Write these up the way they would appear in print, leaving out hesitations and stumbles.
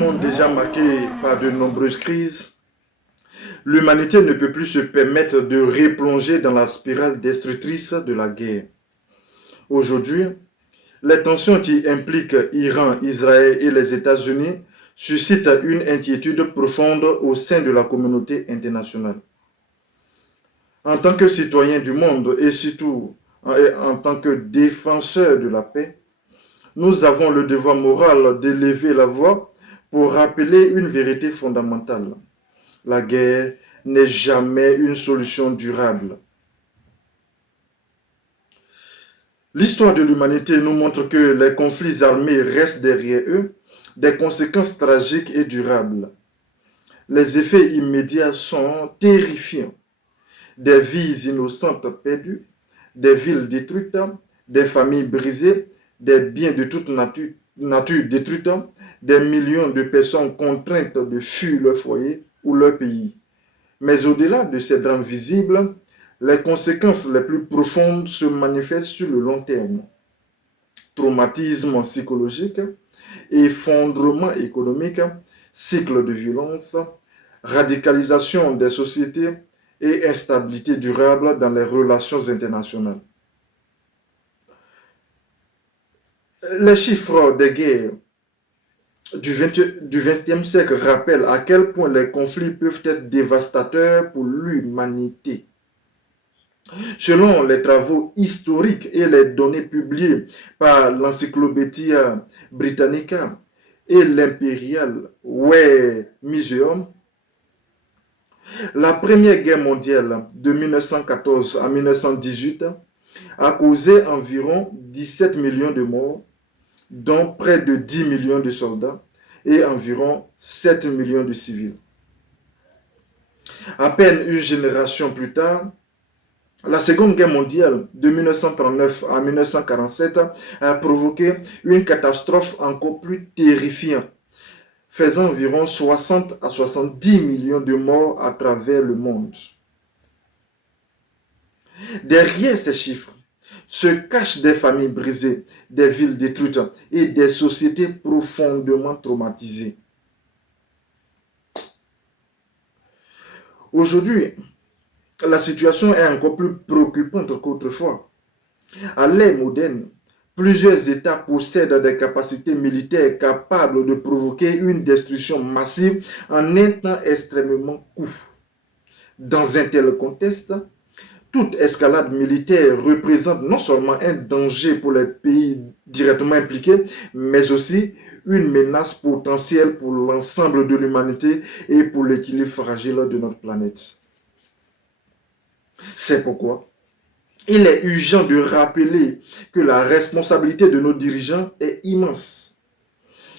monde déjà marqué par de nombreuses crises, l'humanité ne peut plus se permettre de replonger dans la spirale destructrice de la guerre. Aujourd'hui, les tensions qui impliquent Iran, Israël et les États-Unis suscitent une inquiétude profonde au sein de la communauté internationale. En tant que citoyens du monde et surtout en tant que défenseurs de la paix, nous avons le devoir moral d'élever la voix pour rappeler une vérité fondamentale. La guerre n'est jamais une solution durable. L'histoire de l'humanité nous montre que les conflits armés restent derrière eux des conséquences tragiques et durables. Les effets immédiats sont terrifiants. Des vies innocentes perdues, des villes détruites, des familles brisées, des biens de toute nature détruits, des millions de personnes contraintes de fuir leur foyer ou leur pays. Mais au-delà de ces drames visibles, les conséquences les plus profondes se manifestent sur le long terme. Traumatisme psychologique, effondrement économique, cycle de violence, radicalisation des sociétés et instabilité durable dans les relations internationales. Les chiffres des guerres du XXe siècle rappellent à quel point les conflits peuvent être dévastateurs pour l'humanité. Selon les travaux historiques et les données publiées par l'Encyclopédia Britannica et l'Imperial War Museum, la Première Guerre mondiale de 1914 à 1918 a causé environ 17 millions de morts, dont près de 10 millions de soldats et environ 7 millions de civils. À peine une génération plus tard, la Seconde Guerre mondiale de 1939 à 1947 a provoqué une catastrophe encore plus terrifiante, faisant environ 60 à 70 millions de morts à travers le monde. Derrière ces chiffres se cachent des familles brisées, des villes détruites et des sociétés profondément traumatisées. Aujourd'hui, la situation est encore plus préoccupante qu'autrefois. À l'ère moderne, plusieurs États possèdent des capacités militaires capables de provoquer une destruction massive en un temps extrêmement court. Dans un tel contexte, toute escalade militaire représente non seulement un danger pour les pays directement impliqués, mais aussi une menace potentielle pour l'ensemble de l'humanité et pour l'équilibre fragile de notre planète. C'est pourquoi il est urgent de rappeler que la responsabilité de nos dirigeants est immense.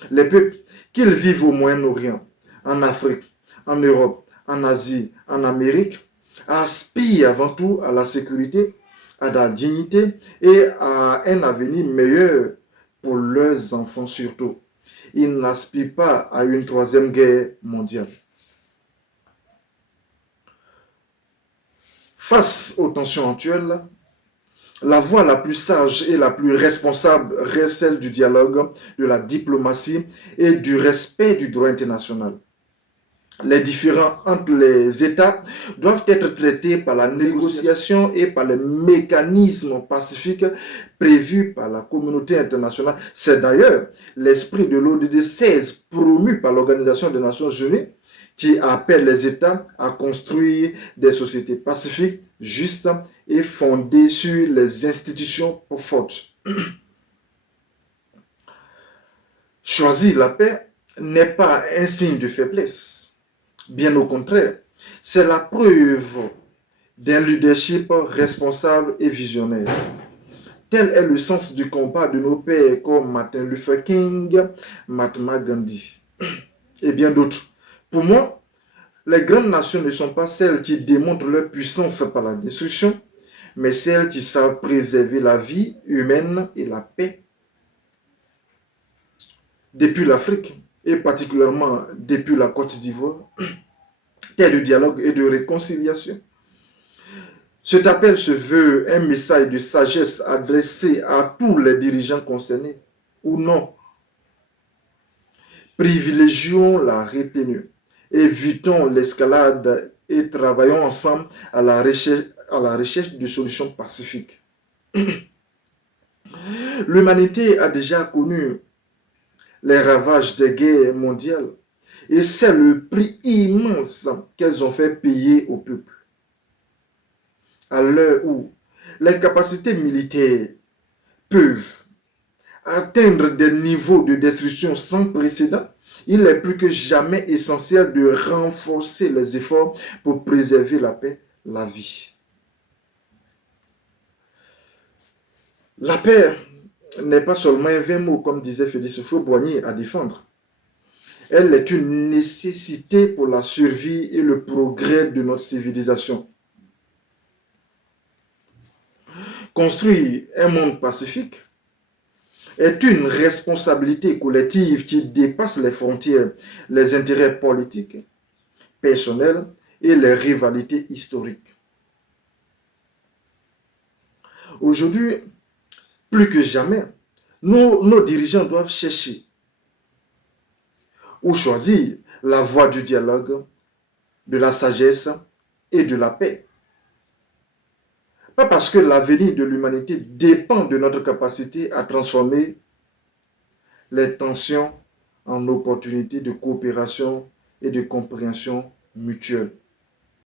Les peuples, qu'ils vivent au Moyen-Orient, en Afrique, en Europe, en Asie, en Amérique, aspirent avant tout à la sécurité, à la dignité et à un avenir meilleur pour leurs enfants surtout. Ils n'aspirent pas à une troisième guerre mondiale. Face aux tensions actuelles, la voie la plus sage et la plus responsable reste celle du dialogue, de la diplomatie et du respect du droit international. Les différends entre les États doivent être traités par la négociation et par les mécanismes pacifiques prévus par la communauté internationale. C'est d'ailleurs l'esprit de l'ODD 16 promu par l'Organisation des Nations Unies qui appelle les États à construire des sociétés pacifiques, justes et fondées sur les institutions fortes. Choisir la paix n'est pas un signe de faiblesse. Bien au contraire, c'est la preuve d'un leadership responsable et visionnaire. Tel est le sens du combat de nos pères comme Martin Luther King, Mahatma Gandhi et bien d'autres. Pour moi, les grandes nations ne sont pas celles qui démontrent leur puissance par la destruction, mais celles qui savent préserver la vie humaine et la paix. Depuis l'Afrique, et particulièrement depuis la Côte d'Ivoire, terre de dialogue et de réconciliation. Cet appel se veut un message de sagesse adressé à tous les dirigeants concernés, ou non. Privilégions la retenue, évitons l'escalade et travaillons ensemble à la recherche de solutions pacifiques. L'humanité a déjà connu les ravages des guerres mondiales et c'est le prix immense qu'elles ont fait payer au peuple. À l'heure où les capacités militaires peuvent atteindre des niveaux de destruction sans précédent, il est plus que jamais essentiel de renforcer les efforts pour préserver la paix, la vie. La paix n'est pas seulement un vain mot, comme disait Félix Houphouët-Boigny, à défendre. Elle est une nécessité pour la survie et le progrès de notre civilisation. Construire un monde pacifique est une responsabilité collective qui dépasse les frontières, les intérêts politiques, personnels et les rivalités historiques. Aujourd'hui, plus que jamais, nos dirigeants doivent chercher ou choisir la voie du dialogue, de la sagesse et de la paix. Pas parce que l'avenir de l'humanité dépend de notre capacité à transformer les tensions en opportunités de coopération et de compréhension mutuelle.